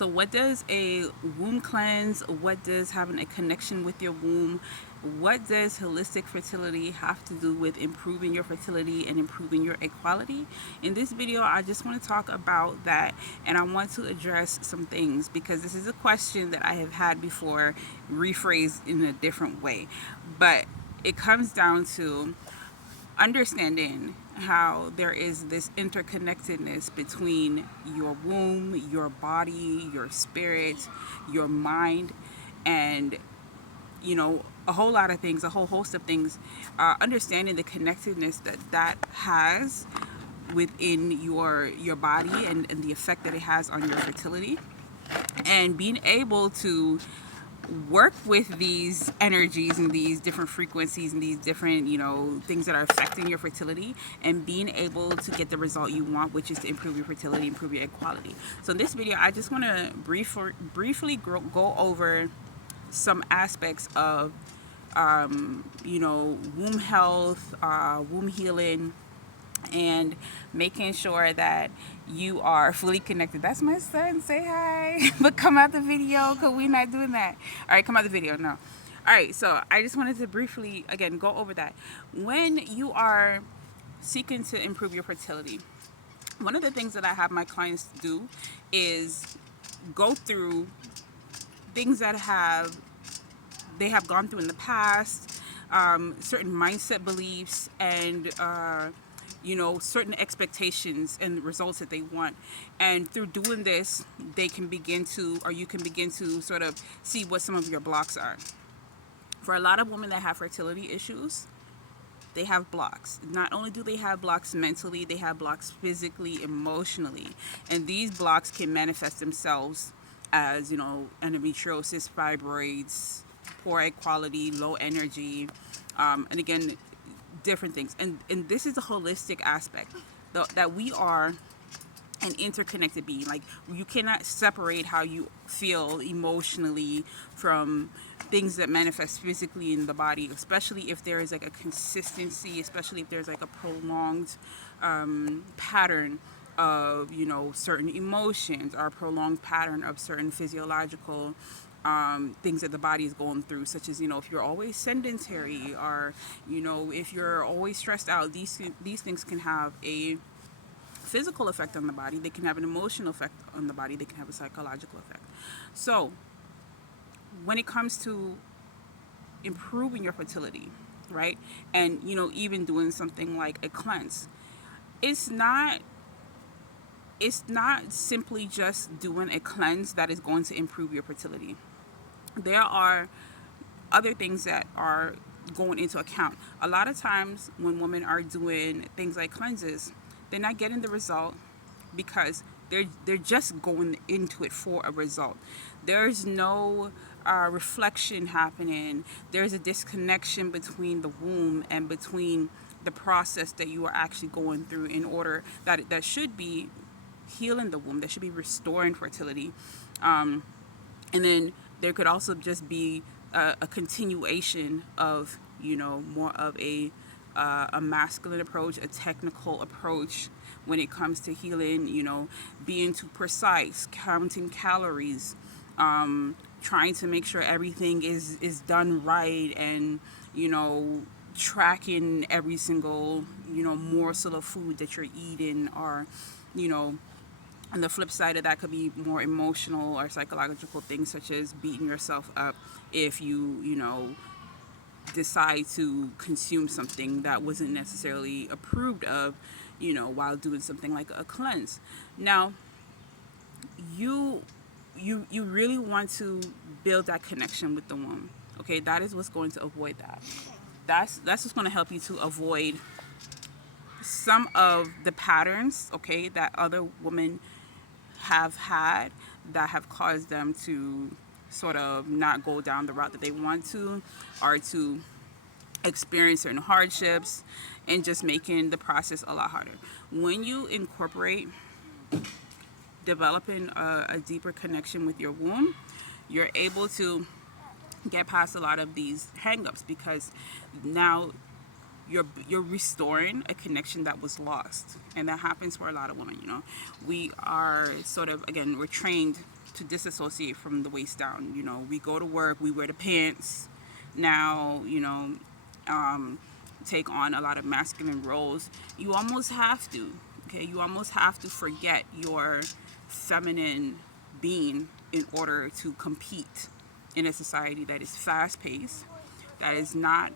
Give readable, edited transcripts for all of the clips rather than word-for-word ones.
So what does a womb cleanse, what does having a connection with your womb, what does holistic fertility have to do with improving your fertility and improving your equality? In this video, I just want to talk about that, and I want to address some things because this is a question that I have had before, rephrased in a different way. But it comes down to understanding how there is this interconnectedness between your womb, your body, your spirit, your mind, and a whole lot of things, a whole host of things. Understanding the connectedness that has within your body, and the effect that it has on your fertility, and being able to work with these energies and these different frequencies and these different things that are affecting your fertility, and being able to get the result you want, which is to improve your fertility, improve your equality. So in this video, I just want to briefly go over some aspects of womb health, womb healing, and making sure that you are fully connected. That's my son. Say hi. But come out the video, because we're not doing that. All right, come out the video. No. All right, so I just wanted to briefly, again, go over that. When you are seeking to improve your fertility, one of the things that I have my clients do is go through things that they have gone through in the past, certain mindset beliefs, and certain expectations and results that they want. And through doing this, you can begin to sort of see what some of your blocks are. For a lot of women that have fertility issues, they have blocks. Not only do they have blocks mentally, they have blocks physically, emotionally. And these blocks can manifest themselves as, endometriosis, fibroids, poor equality, low energy, and again, different things. And this is a holistic aspect, that we are an interconnected being. Like, you cannot separate how you feel emotionally from things that manifest physically in the body, especially if there is like a consistency, especially if there's like a prolonged pattern of certain emotions, or a prolonged pattern of certain physiological things that the body is going through, such as if you're always sedentary, or if you're always stressed out. These things can have a physical effect on the body. They can have an emotional effect on the body. They can have a psychological effect. So when it comes to improving your fertility, right, and even doing something like a cleanse, it's not simply just doing a cleanse that is going to improve your fertility. There are other things that are going into account. A lot of times when women are doing things like cleanses, they're not getting the result because they're just going into it for a result. There's no reflection happening. There's a disconnection between the womb and between the process that you are actually going through, in order that should be healing the womb, that should be restoring fertility. And then there could also just be a continuation of more of a masculine approach, a technical approach when it comes to healing, being too precise, counting calories, trying to make sure everything is done right, and tracking every single morsel of food that you're eating, or on the flip side of that could be more emotional or psychological things, such as beating yourself up if you decide to consume something that wasn't necessarily approved of, while doing something like a cleanse. Now, you really want to build that connection with the womb. Okay, that is what's going to avoid that. That's what's going to help you to avoid some of the patterns, okay, that other women have had, that have caused them to sort of not go down the route that they want to, or to experience certain hardships, and just making the process a lot harder. When you incorporate developing a deeper connection with your womb, you're able to get past a lot of these hangups, because now you're restoring a connection that was lost, and that happens for a lot of women. We are sort of, again, we're trained to disassociate from the waist down. We go to work, we wear the pants. Now, take on a lot of masculine roles. You almost have to. Okay, you almost have to forget your feminine being in order to compete in a society that is fast paced, that is not,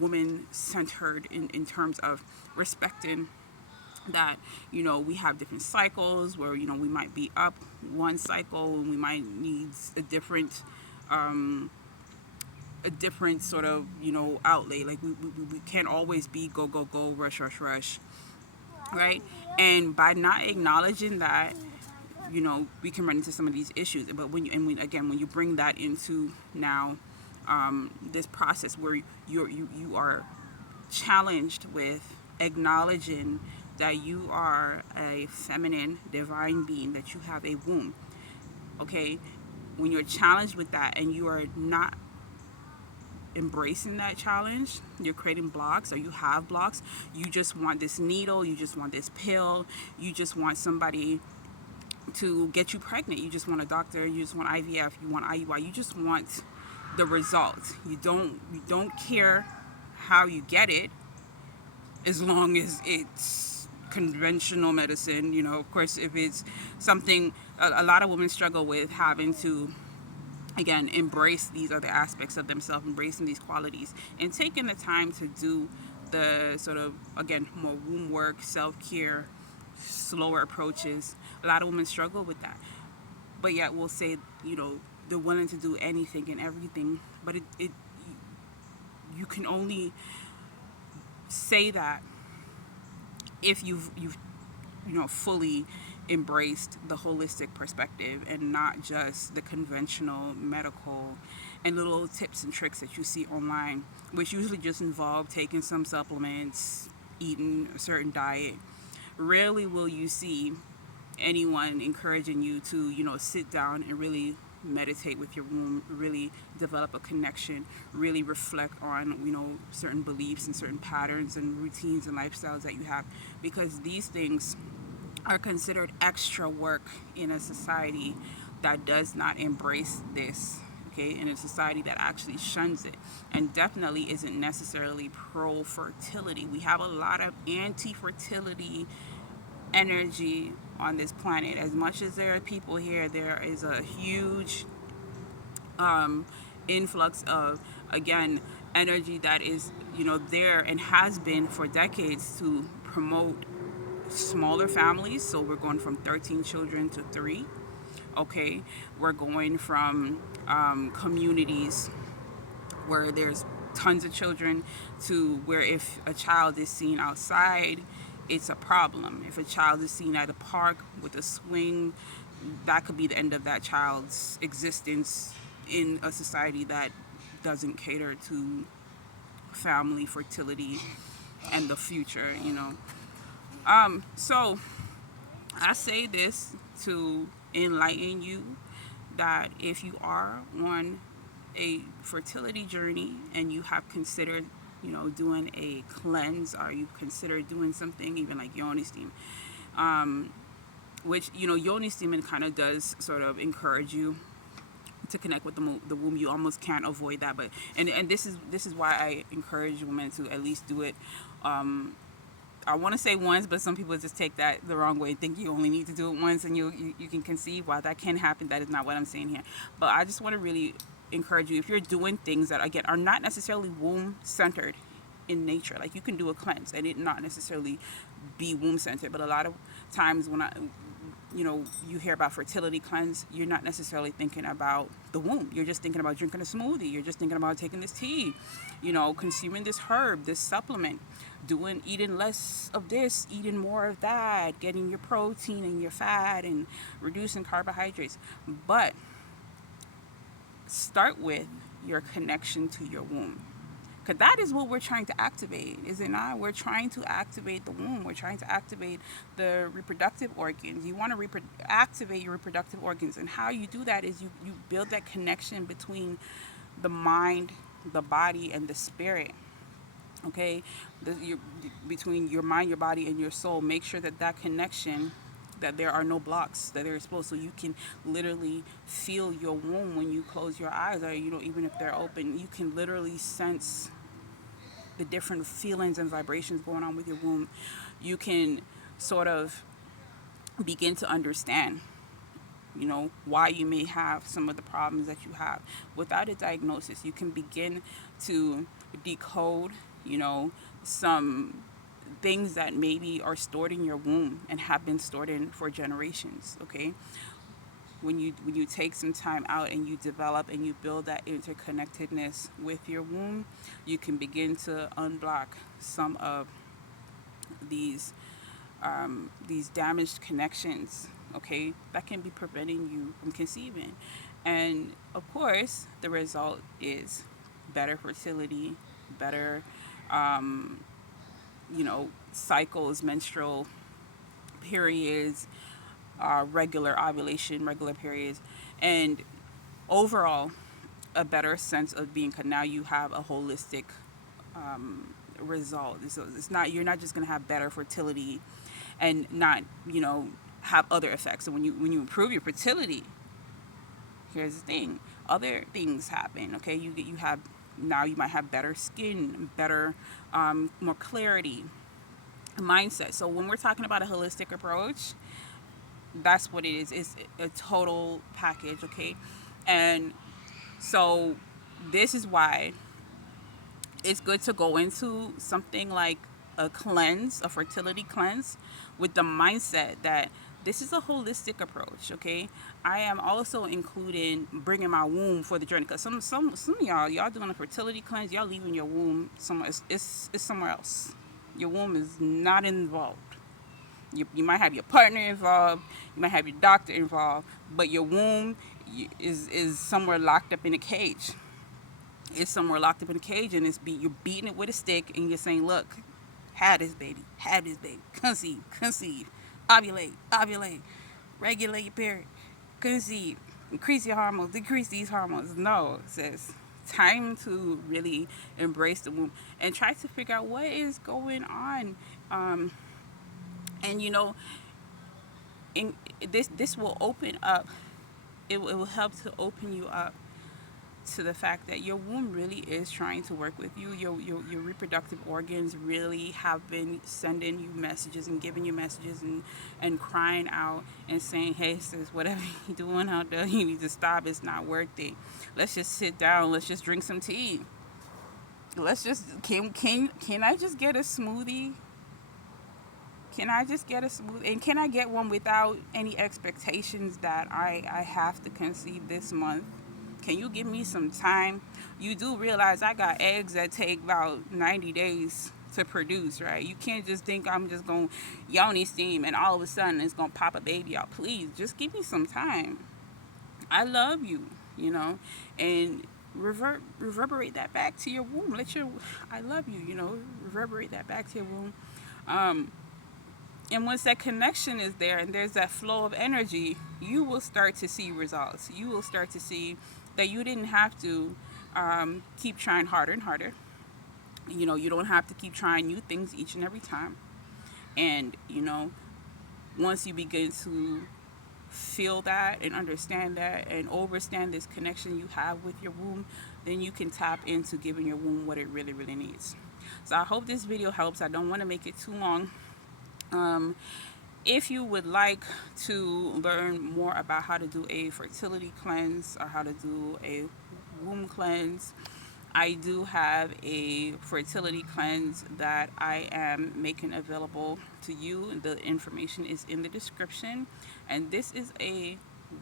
woman centered in terms of respecting that, we have different cycles where, we might be up one cycle and we might need a different sort of, outlay. Like we can't always be go, go, go, rush, rush, rush. Right. And by not acknowledging that, we can run into some of these issues. But when you bring that into now, this process where you are challenged with acknowledging that you are a feminine divine being, that you have a womb. Okay, when you're challenged with that and you are not embracing that challenge, you're creating blocks, or you have blocks. You just want this needle, you just want this pill, you just want somebody to get you pregnant, you just want a doctor, you just want IVF, you want IUI, you just want the result. You don't care how you get it, as long as it's conventional medicine. Of course, if it's something, a lot of women struggle with having to, again, embrace these other aspects of themselves, embracing these qualities, and taking the time to do the sort of, again, more womb work, self-care, slower approaches. A lot of women struggle with that, but yet we'll say, they're willing to do anything and everything, but you can only say that if you've fully embraced the holistic perspective and not just the conventional medical and little tips and tricks that you see online, which usually just involve taking some supplements, eating a certain diet. Rarely will you see anyone encouraging you to, sit down and really meditate with your womb, really develop a connection, really reflect on, certain beliefs and certain patterns and routines and lifestyles that you have, because these things are considered extra work in a society that does not embrace this. Okay, in a society that actually shuns it and definitely isn't necessarily pro-fertility. We have a lot of anti-fertility energy on this planet. As much as there are people here, there is a huge influx of, again, energy that is, there and has been for decades to promote smaller families. So we're going from 13 children to 3. Okay, we're going from communities where there's tons of children to where if a child is seen outside, it's a problem. If a child is seen at a park with a swing, that could be the end of that child's existence in a society that doesn't cater to family, fertility, and the future, So I say this to enlighten you that if you are on a fertility journey and you have considered, doing a cleanse, or you've considered doing something even like yoni steam, which, yoni steaming kind of does sort of encourage you to connect with the womb. You almost can't avoid that, but and this is why I encourage women to at least do it. I want to say once, but some people just take that the wrong way and think you only need to do it once and you can conceive. While that can happen, that is not what I'm saying here. But I just want to really encourage you, if you're doing things that, again, are not necessarily womb centered in nature, like you can do a cleanse and it not necessarily be womb centered. But a lot of times when you hear about fertility cleanse, you're not necessarily thinking about the womb. You're just thinking about drinking a smoothie. You're just thinking about taking this tea, consuming this herb, this supplement, eating less of this, eating more of that, getting your protein and your fat and reducing carbohydrates. But start with your connection to your womb. Because that is what we're trying to activate, is it not? We're trying to activate the womb. We're trying to activate the reproductive organs. You want to activate your reproductive organs. And how you do that is you build that connection between the mind, the body, and the spirit. Okay, between your mind, your body, and your soul. Make sure that that connection, that there are no blocks that they're exposed, so you can literally feel your womb when you close your eyes, or even if they're open, you can literally sense the different feelings and vibrations going on with your womb. You can sort of begin to understand why you may have some of the problems that you have. Without a diagnosis, you can begin to decode some things that maybe are stored in your womb and have been stored in for generations. Okay, when you take some time out and you develop and you build that interconnectedness with your womb, you can begin to unblock some of these these damaged connections, okay, that can be preventing you from conceiving. And of course, the result is better fertility, better, cycles, menstrual periods, regular ovulation, regular periods, and overall, a better sense of being. Now you have a holistic result. So it's not, you're not just going to have better fertility and not have other effects. So when you improve your fertility, here's the thing: other things happen. Okay, you have, now you might have better skin, better, more clarity, mindset. So when we're talking about a holistic approach, that's what it is. It's a total package. Okay, and so this is why it's good to go into something like a cleanse, a fertility cleanse, with the mindset that this is a holistic approach. Okay, I am also including bringing my womb for the journey, because some of y'all doing a fertility cleanse, y'all leaving your womb somewhere. It's somewhere else. Your womb is not involved. You might have your partner involved, you might have your doctor involved, but your womb is somewhere locked up in a cage. It's somewhere locked up in a cage, and you're beating it with a stick, and you're saying, "Look, have this baby, conceive, ovulate, regulate your period, conceive, increase your hormones, decrease these hormones." No, it says time to really embrace the womb and try to figure out what is going on. And in this will open up. It will help to open you up to the fact that your womb really is trying to work with you. Your reproductive organs really have been sending you messages and giving you messages, and crying out and saying, "Hey sis, whatever you're doing out there, you need to stop. It's not worth it. Let's just sit down. Let's just drink some tea. Let's just can I just get a smoothie? Can I just get a smoothie? And can I get one without any expectations that I have to conceive this month? Can you give me some time?" You do realize I got eggs that take about 90 days to produce, right? You can't just think I'm just going to yoni steam and all of a sudden it's going to pop a baby out. Please, just give me some time. I love you, and reverberate that back to your womb. I love you, reverberate that back to your womb. And once that connection is there and there's that flow of energy, you will start to see results. You will start to see that you didn't have to keep trying harder and harder. You don't have to keep trying new things each and every time. And, once you begin to feel that and understand that and understand this connection you have with your womb, then you can tap into giving your womb what it really, really needs. So I hope this video helps. I don't want to make it too long. If you would like to learn more about how to do a fertility cleanse or how to do a womb cleanse, I do have a fertility cleanse that I am making available to you. The information is in the description. And this is a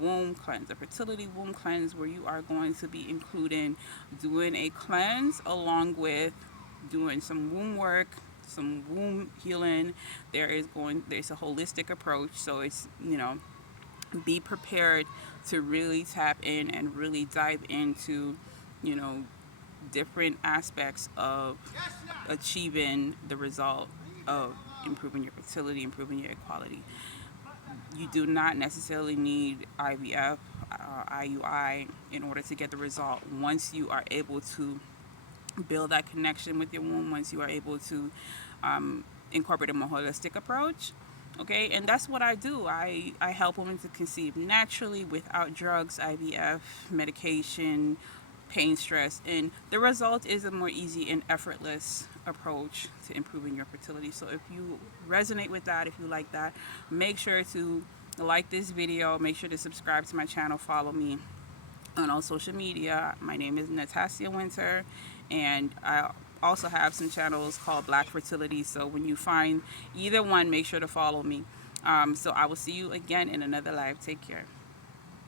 womb cleanse, a fertility womb cleanse, where you are going to be including doing a cleanse along with doing some womb work, some womb healing. There's a holistic approach, so it's be prepared to really tap in and really dive into different aspects of achieving the result of improving your fertility, improving your equality. You do not necessarily need IVF or IUI in order to get the result. Once you are able to build that connection with your womb once you are able to incorporate a more holistic approach. Okay, and that's what I do. I help women to conceive naturally without drugs, IVF, medication, pain, stress, and the result is a more easy and effortless approach to improving your fertility. So if you resonate with that, if you like that, make sure to like this video, make sure to subscribe to my channel, follow me on all social media. My name is Natasha Winter, and I also have some channels called Black Fertility. So when you find either one, make sure to follow me. So I will see you again in another live. Take care.